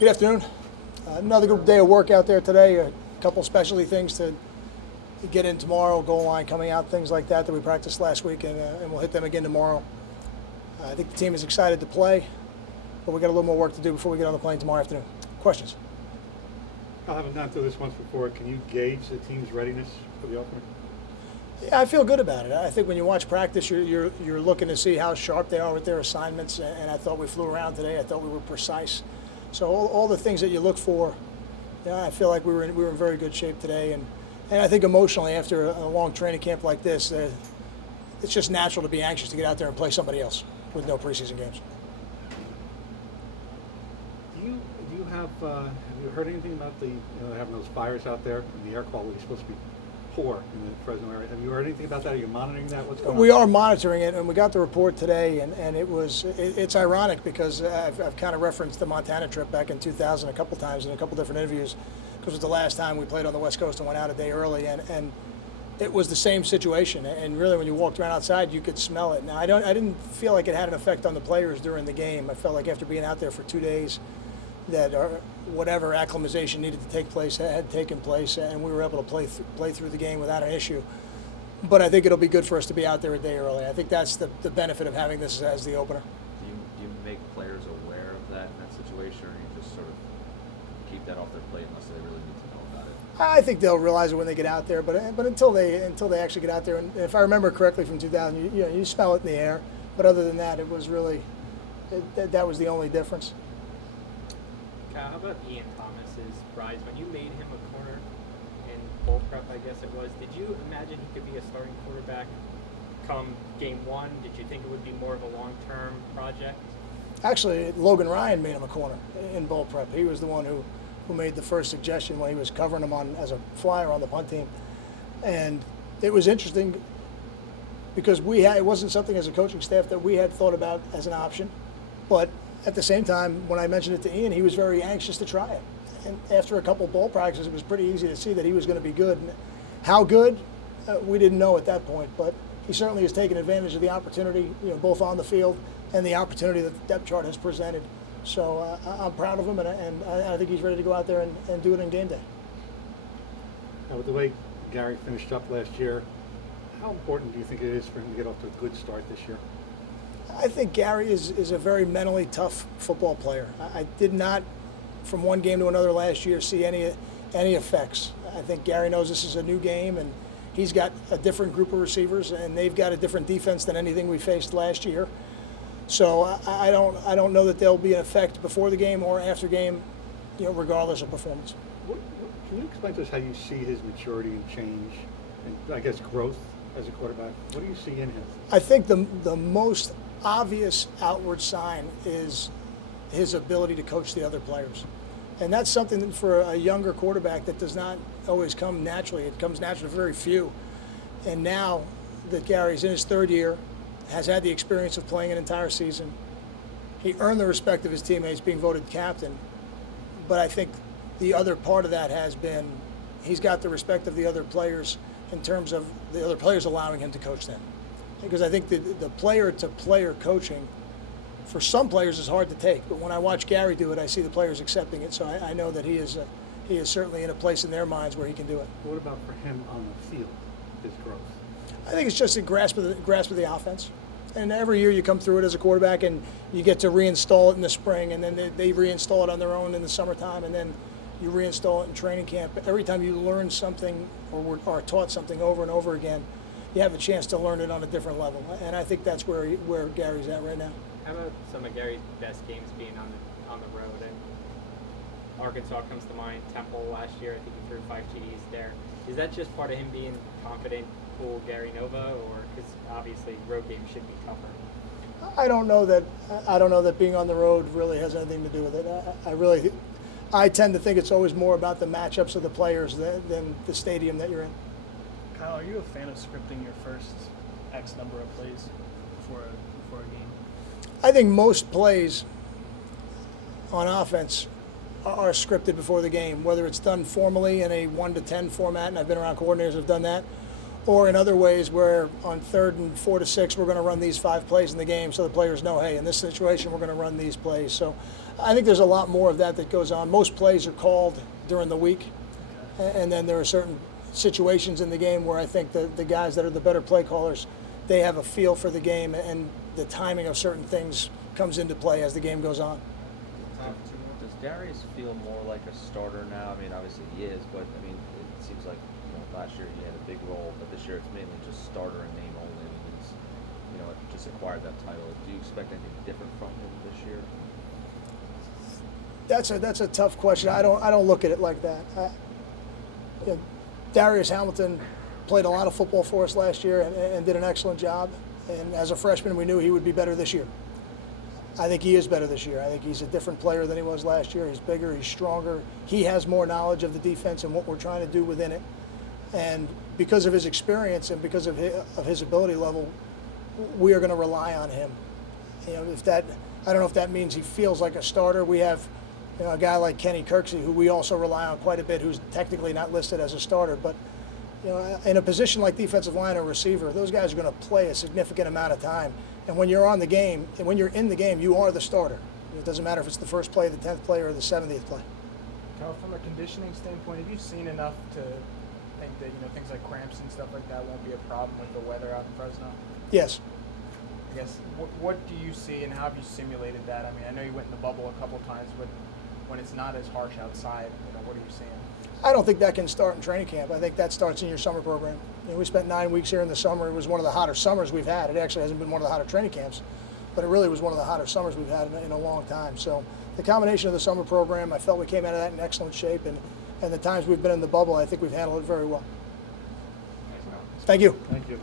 Good afternoon. Another good day of work out there today. A couple specialty things to get in tomorrow, goal line coming out, things like that we practiced last week, and we'll hit them again tomorrow. I think the team is excited to play, but we got a little more work to do before we get on the plane tomorrow afternoon. Questions? I haven't gone through this once before. Can you gauge the team's readiness for the opener? Yeah, I feel good about it. I think when you watch practice, you're looking to see how sharp they are with their assignments, and I thought we flew around today. I thought we were precise. So all the things that you look for, I feel like we were in very good shape today, and I think emotionally after a long training camp like this, it's just natural to be anxious to get out there and play somebody else with no preseason games. Do you have you heard anything about having those fires out there and the air quality is supposed to be poor in the Fresno area? Have you heard anything about that? Are you monitoring that? What's going on? We are monitoring it, and we got the report today, and it's ironic because I've kind of referenced the Montana trip back in 2000 a couple times in a couple different interviews, because it was the last time we played on the West Coast and went out a day early, and it was the same situation. And really, when you walked around outside, you could smell it. Now, I didn't feel like it had an effect on the players during the game. I felt like after being out there for 2 days, that whatever acclimatization needed to take place had taken place, and we were able to play through the game without an issue. But I think it'll be good for us to be out there a day early. I think that's the benefit of having this as the opener. Do you make players aware of that in that situation, or you just sort of keep that off their plate unless they really need to know about it? I think they'll realize it when they get out there, but until they actually get out there, and if I remember correctly from 2000, you smell it in the air. But other than that, it was really that was the only difference. How about Ian Thomas's rise? When you made him a corner in bowl prep, I guess it was, did you imagine he could be a starting quarterback come game one? Did you think it would be more of a long-term project? Actually, Logan Ryan made him a corner in bowl prep. He was the one who made the first suggestion when he was covering him as a flyer on the punt team. And it was interesting because it wasn't something as a coaching staff that we had thought about as an option, but at the same time, when I mentioned it to Ian, he was very anxious to try it. And after a couple ball practices, it was pretty easy to see that he was going to be good. And how good, we didn't know at that point, but he certainly has taken advantage of the opportunity, both on the field and the opportunity that the depth chart has presented. So I'm proud of him, and I think he's ready to go out there and do it in game day. Now, with the way Gary finished up last year, how important do you think it is for him to get off to a good start this year? I think Gary is a very mentally tough football player. I did not, from one game to another last year, see any effects. I think Gary knows this is a new game, and he's got a different group of receivers, and they've got a different defense than anything we faced last year. So I don't know that there'll be an effect before the game or after game, regardless of performance. Can you explain to us how you see his maturity and change, and I guess growth as a quarterback? What do you see in him? I think the most obvious outward sign is his ability to coach the other players. And that's something that for a younger quarterback that does not always come naturally. It comes naturally to very few. And now that Gary's in his third year, has had the experience of playing an entire season, he earned the respect of his teammates being voted captain. But I think the other part of that has been he's got the respect of the other players in terms of the other players allowing him to coach them. Because I think the player-to-player coaching, for some players, is hard to take. But when I watch Gary do it, I see the players accepting it. So I know that he is certainly in a place in their minds where he can do it. What about for him on the field, his growth? I think it's just a grasp of the offense. And every year you come through it as a quarterback, and you get to reinstall it in the spring, and then they reinstall it on their own in the summertime, and then you reinstall it in training camp. Every time you learn something or are taught something over and over again, you have a chance to learn it on a different level, and I think that's where Gary's at right now. How about some of Gary's best games being on the road? And Arkansas comes to mind. Temple last year, I think he threw 5 TDs there. Is that just part of him being confident, cool Gary Nova, or because obviously road games should be tougher? I don't know that being on the road really has anything to do with it. I tend to think it's always more about the matchups of the players than the stadium that you're in. Kyle, are you a fan of scripting your first X number of plays before a game? I think most plays on offense are scripted before the game, whether it's done formally in a 1 to 10 format, and I've been around coordinators who have done that, or in other ways where on 3rd and 4 to 6 we're going to run these 5 plays in the game so the players know, hey, in this situation we're going to run these plays. So I think there's a lot more of that goes on. Most plays are called during the week, and then there are certain situations in the game where I think the guys that are the better play callers, they have a feel for the game, and the timing of certain things comes into play as the game goes on. Does Darius feel more like a starter now? I mean, obviously he is, but I mean, it seems like last year he had a big role, but this year it's mainly just starter and name only. I mean, he's just acquired that title. Do you expect anything different from him this year? That's a tough question. I don't look at it like that. Darius Hamilton played a lot of football for us last year and did an excellent job. And as a freshman, we knew he would be better this year. I think he is better this year. I think he's a different player than he was last year. He's bigger, he's stronger. He has more knowledge of the defense and what we're trying to do within it. And because of his experience and because of his ability level, we are going to rely on him. I don't know if that means he feels like a starter. We have a guy like Kenny Kirksey, who we also rely on quite a bit, who's technically not listed as a starter. But in a position like defensive line or receiver, those guys are going to play a significant amount of time. And when you're on the game, and when you're in the game, you are the starter. It doesn't matter if it's the first play, the 10th play, or the 70th play. Cal, from a conditioning standpoint, have you seen enough to think that things like cramps and stuff like that won't be a problem with the weather out in Fresno? Yes. I guess what do you see and how have you simulated that? I mean, I know you went in the bubble a couple times, but when it's not as harsh outside, what are you seeing? I don't think that can start in training camp. I think that starts in your summer program. We spent 9 weeks here in the summer. It was one of the hotter summers we've had. It actually hasn't been one of the hotter training camps, but it really was one of the hotter summers we've had in a long time. So the combination of the summer program, I felt we came out of that in excellent shape, and the times we've been in the bubble, I think we've handled it very well. Thank you. Thank you.